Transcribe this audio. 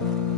Bye.